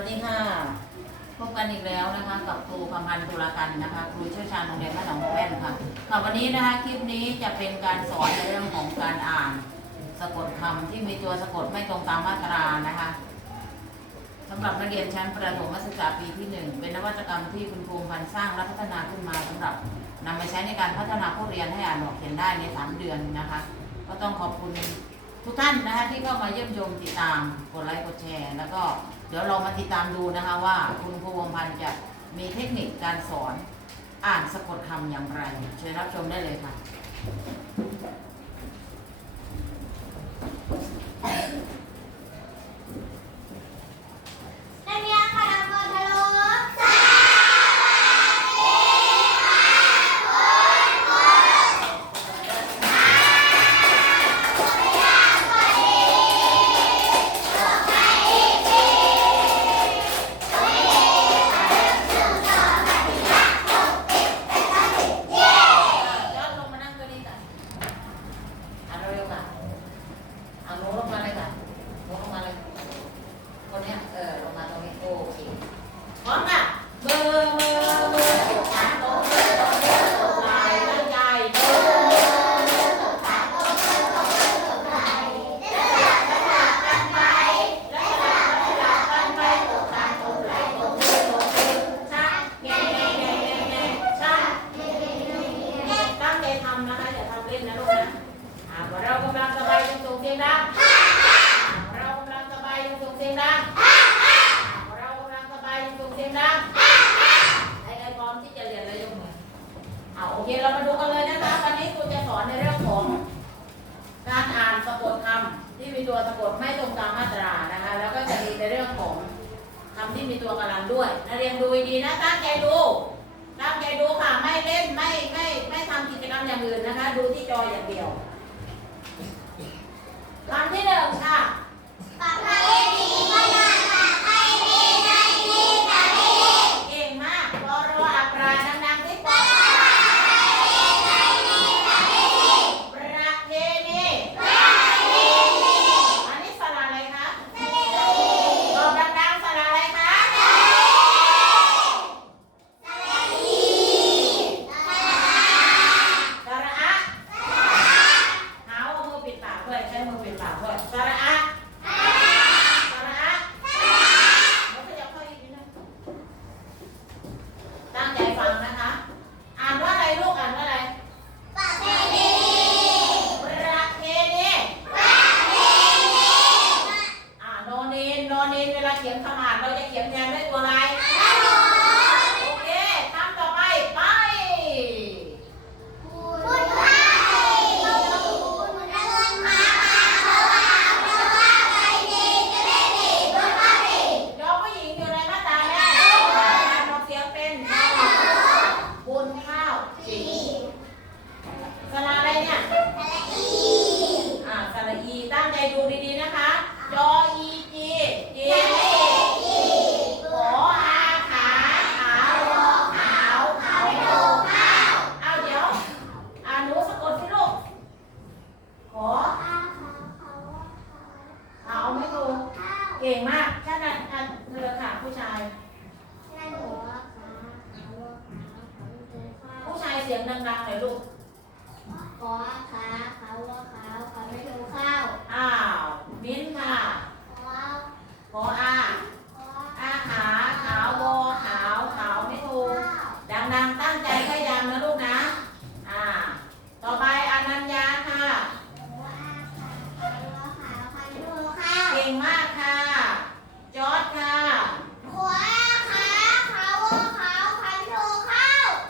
วัสดีค่ะ พบกันอีกแล้วนะคะ กับครูคำพันธ์ตุลากันนะคะ ครูเชี่ยวชาญโรงเรียนบ้านหนองแว่นค่ะค่ะวันนี้นะคะคลิปนี้จะเป็นการสอนในเรื่องของการอ่าน สะกดคำที่มีตัวสะกดไม่ตรงตามมาตรานะคะสำหรับนักเรียนชั้นประถมศึกษาปีที่หนึ่งเป็นนวัตกรรมที่คุณครูพันธ์สร้างและพัฒนาขึ้นมาสำหรับนำไปใช้ในการพัฒนาผู้เรียนให้อ่านออกเขียนได้ในสามเดือนนะคะ ก็ต้องขอบคุณ ทุกท่านนะคะที่เข้ามาเยี่ยมชมติดตามกดไลค์กดแชร์ แล้วก็เดี๋ยวเรามาติดตามดูนะคะว่าคุณครูวงพันธ์จะมีเทคนิคการสอนอ่านสะกดคำอย่างไรเชิญรับชมได้เลยค่ะ ตัวสะกดไม่ตรงตามมาตรานะคะ แล้วก็จะมีในเรื่องของคำที่มีตัวกำลังด้วยนักเรียนดูดีนะตั้งใจดูตั้งใจดูค่ะไม่เล่นไม่ไม่ไม่ทำกิจกรรมอย่างอื่นนะคะ ดูที่จออย่างเดียวคำที่หนึ่งค่ะ ปากกาเลดีก็ได้ค่ะไอดีไอดีไอดี เก่งมากรอรออัปราดังๆที่ปอประเพณีอันนี้สระอะไรคะบอกดังๆสระอะไรคะสระอะหาเอามือปิดปากด้วยใช้มือปิดปากด้วยสระอะสระอะแล้วขยับเข้าอีกนิดนึง ตั้งใจฟังนะคะ อ่านว่าอะไรลูกอ่านว่าอะไร ปากกาเลดี ประเพณีอ่าโนเนนโนเนนเวลาเขียนคำอ่านเราจะเขียนแทนด้วยตัวอะไร โอเคคำต่อไป ไป พูดไทยพูดเรื่องมาเขาว่าเขาว่าไอดีก็ได้ดีพูดว่าดี ยอผู้หญิงอยู่ในมาตราแม่อ่านออกเสียงเป็นบุญ ข้ สียงดังๆหน่อยลูก ขอขาเขาว่าขาวเขาไม่ดูข้าวอ้าวมิ้นท์ค่ะขอขออาขออาขาขาววอขาวขาวไม่ถูกดังๆ ตั้งใจให้ดังนะลูกนะ อ่า ต่อไปอนัญญาค่ะเก่งมากค่ะ จอร์ดค่ะ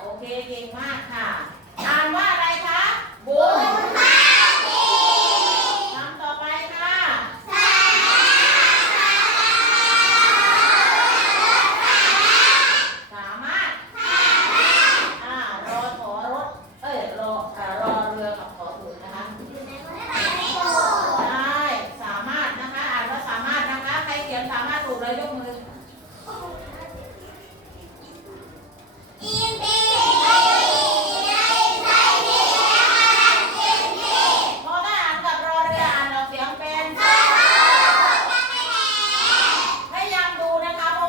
โอเค เก่งมากค่ะ อ่านว่าอะไรคะ บุญคำต่อไปค่ะ สามารถ อ่ารอขอรถ เอ้ย รออ่ารอเรือกับขอถูกนะคะ ได้ สามารถนะคะ อ่านว่าสามารถนะคะ ใครเขียนสามารถถูกเลยยกมือ พอถ้าอ่านกับรอเรืออ่านออกเสียงเป็น พยายามดูนะคะ เพราะ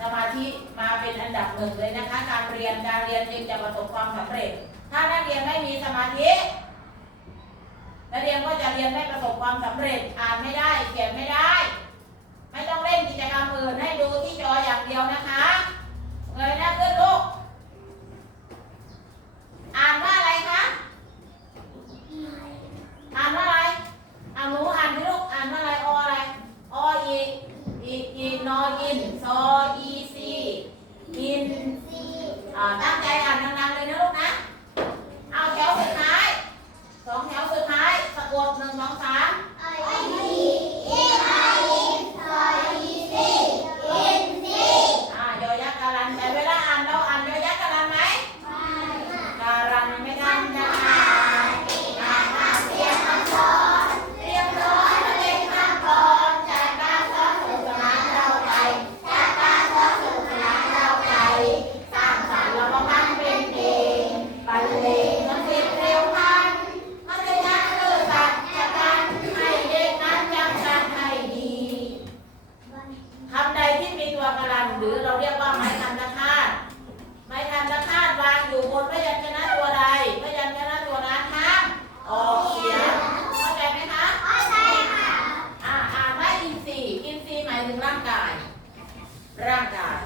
สมาธิ มาเป็นอันดับหนึ่งเลยนะคะ การเรียนการเรียนจึงจะประสบความสำเร็จ ถ้านักเรียนไม่มีสมาธินักเรียนก็จะเรียนไม่ประสบความสำเร็จอ่านไม่ได้เขียนไม่ได้ ไม่ต้องเล่นกิจกรรมอื่นให้ดูที่จออย่างเดียวนะคะเงยหน้าขึ้นลูกอ่านว่าอะไรคะอ่านว่าอะไรอ่านหนูอ่านที่ลูกอ่านว่าอะไรออะไรออีอีอีนออินซออีซีอิน อ่าตั้งใจอ่านดังๆเลยนะลูกนะ เอาแถวสุดท้าย สองแถวสุดท้าย สะกดหนึ่งสองสามอ่ายอยักษ์การัน แต่เวลาอ่านเราอ่านยอยักษ์การันไหม การันไม่ทันจะอ่านอ่านอ่านเรียนคำสอนเรียบร้อยมาเล่นข้ามก่อนจากการสอนสนุกสนานเราไปจากการสอนสนุกสนานเราไปสร้างสรรค์เราก็พันเป็นเพลงบรรเลงมันติดเร็วพันมันจะยักษ์คือสัตว์จะกันให้เด็กนั้นจำกันให้ดีคำใดที่มีตัวการันหรือเราเรียกว่าไม้คำตะคาด ไม้ทันตะคาดวางอยู่บนพยัญชนะตัวใด พยัญชนะตัวนั้นห้ามออกเสียงเข้าใจไหมคะ อ่าอ่านว่าอินทรีย์อินทรีย์หมาย ถึงร่างกาย ร่างกาย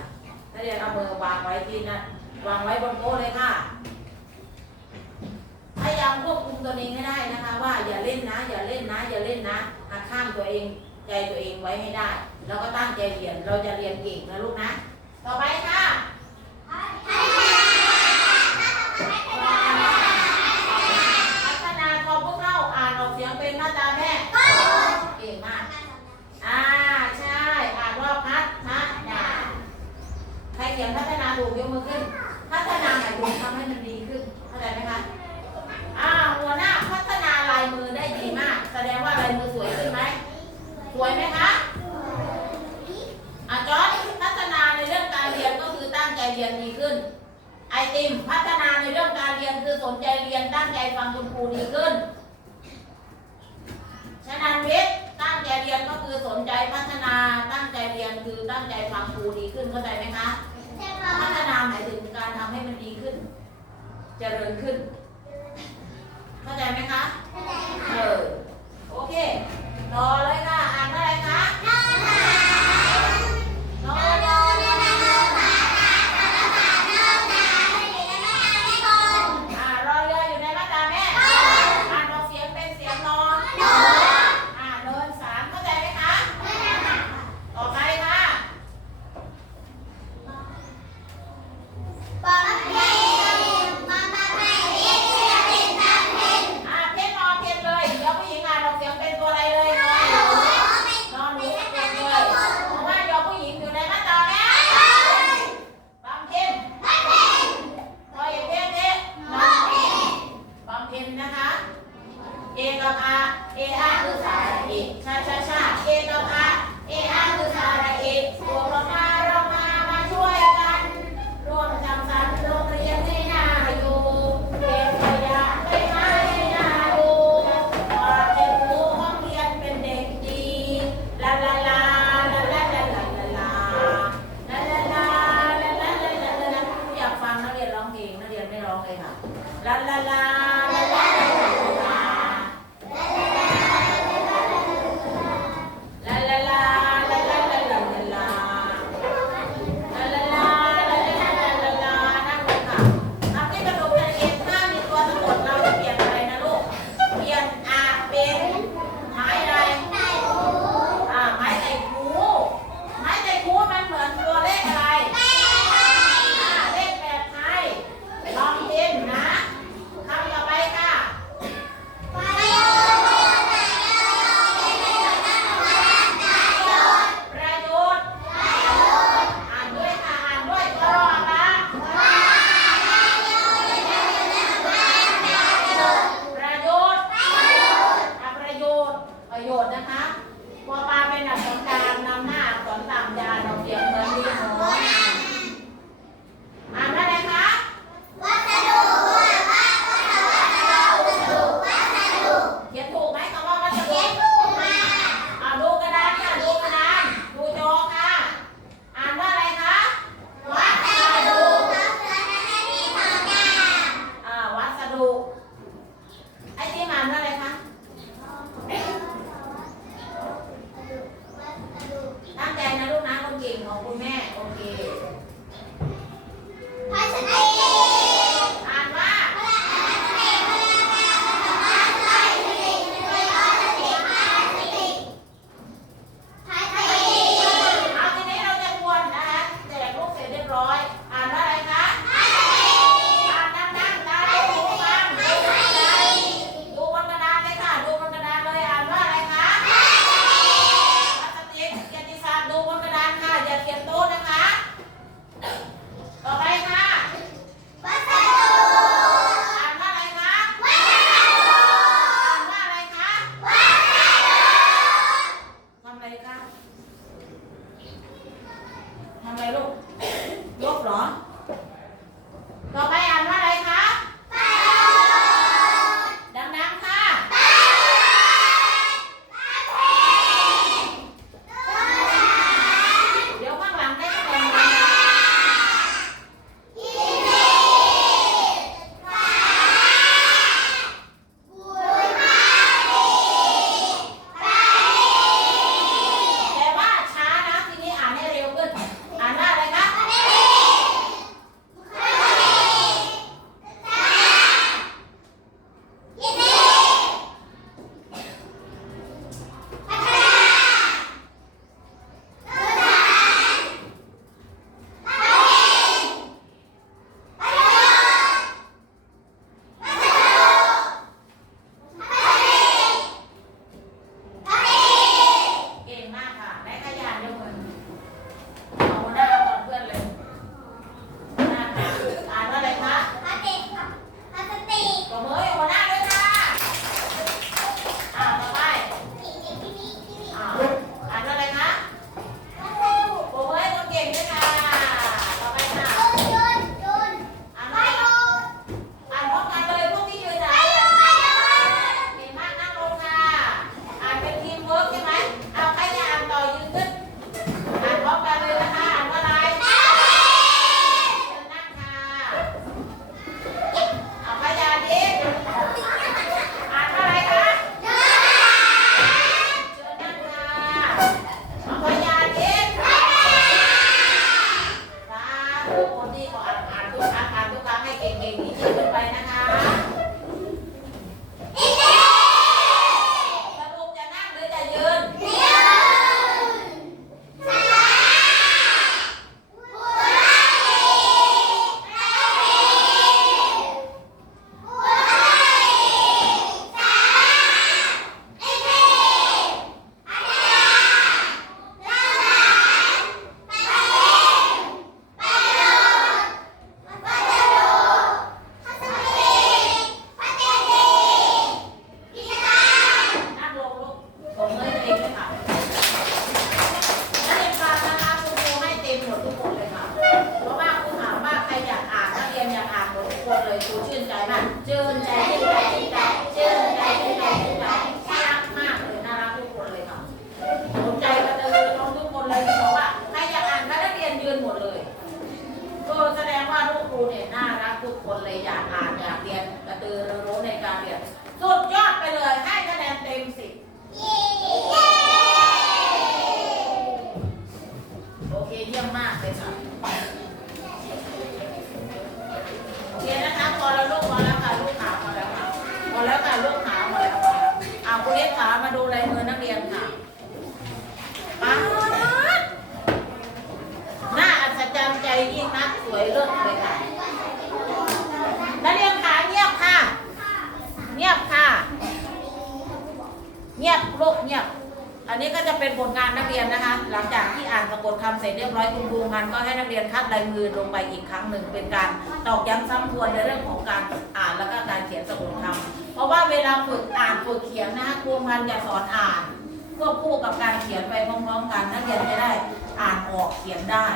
นักเรียนเอามือวางไว้ที่นะวางไว้บนโต๊ะเลยค่ะพยายามควบคุมตัวเองให้ได้นะคะ ว่าอย่าเล่นนะ อย่าเล่นนะ อย่าเล่นนะหักข้ามตัวเองใจตัวเองไว้ให้ได้ แล้วก็ตั้งใจเรียนเราจะเรียนเก่งนะลูกนะ ต่อไปค่ะ พัฒนาพอพวกเราอ่านออกเสียงเป็นหน้าตาแม่เก่งมาก อ่าใช่ อ่านว่าพัฒนาใครเขียนพัฒนาถูกยกมือขึ้น พัฒนาหมายถึงทำให้มันดีขึ้นเข้าใจไหมคะ อ่าหัวหน้าพัฒนาลายมือได้ดีมาก แสดงว่าลายมือสวยขึ้นไหม สวยไหมคะอาจอร์ดพัฒนาในเรื่องการเรียนก็คือตั้งใจเรียนดีขึ้น ไอติมพัฒนาในเรื่องการเรียนคือสนใจเรียนตั้งใจฟังคุณครูดีขึ้นฉะนั้นวิทย์ตั้งใจเรียนก็คือสนใจพัฒนาตั้งใจเรียนคือ ตั้งใจฟังครูดีขึ้นเข้าใจไหมคะพัฒนาหมายถึงการทำให้มันดีขึ้นเจริญขึ้น เข้าใจไหมคะ นะคะเอกับอาเออาคือสาระเอกชาชาชาเอกับอาเออาคือสาระเอกรวมเรามาเรามามาช่วยกัน ร่วมจังสรรค์โรงเรียนให้น่าอยู่เก็บขยะให้มาให้น่าดูว่าเป็นครูห้องเรียนเป็นเด็กดีลาลาลาลาลาลาลาลาลาลาลาลาลาลาลาลาลาอยากฟังนักเรียนร้องเพลงนักเรียนไม่ร้องเลยค่ะลาลาลา แล้วค่ะลูกขาพอแล้วค่ะเอาคุณเล็กขามาดูลายมือนักเรียนค่ะป๊าดน่าอัศจรรย์ใจยิ่งนักสวยเลิศเลยค่ะนักเรียนขาเงียบค่ะ เงียบค่ะ เงียบลูกเงียบ อันนี้ก็จะเป็นผลงานนักเรียนนะคะ หลังจากที่อ่านสะกดคำเสร็จเรียบร้อยคุณครูพันก็ให้นักเรียนคัดลายมือลงไปอีกครั้งหนึ่งเป็นการตอกย้ำซ้ำทวนในเรื่องของการ ว่าเวลาฝึกอ่านฝึกเขียนนะครูพันจะสอนอ่านควบคู่กับการเขียนไปพร้อมๆกันนักเรียนจะได้อ่านออกเขียนได้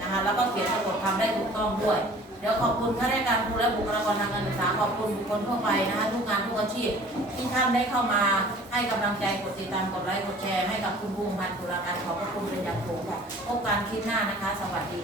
นะคะแล้วก็เขียนสะกดคำได้ถูกต้องด้วย เดี๋ยวขอบคุณข้าราชการครูและบุคลากรทางการศึกษาขอบคุณบุคคลทั่วไปนะคะทุกงานทุกอาชีพที่ท่านได้เข้ามาให้กำลังใจกดติดตามกดไลค์กดแชร์ให้กับคุณภูมิพันธ์ตุลาการขอบพระคุณเป็นอย่างสูงค่ะพบกันคลิปหน้านะคะ สวัสดี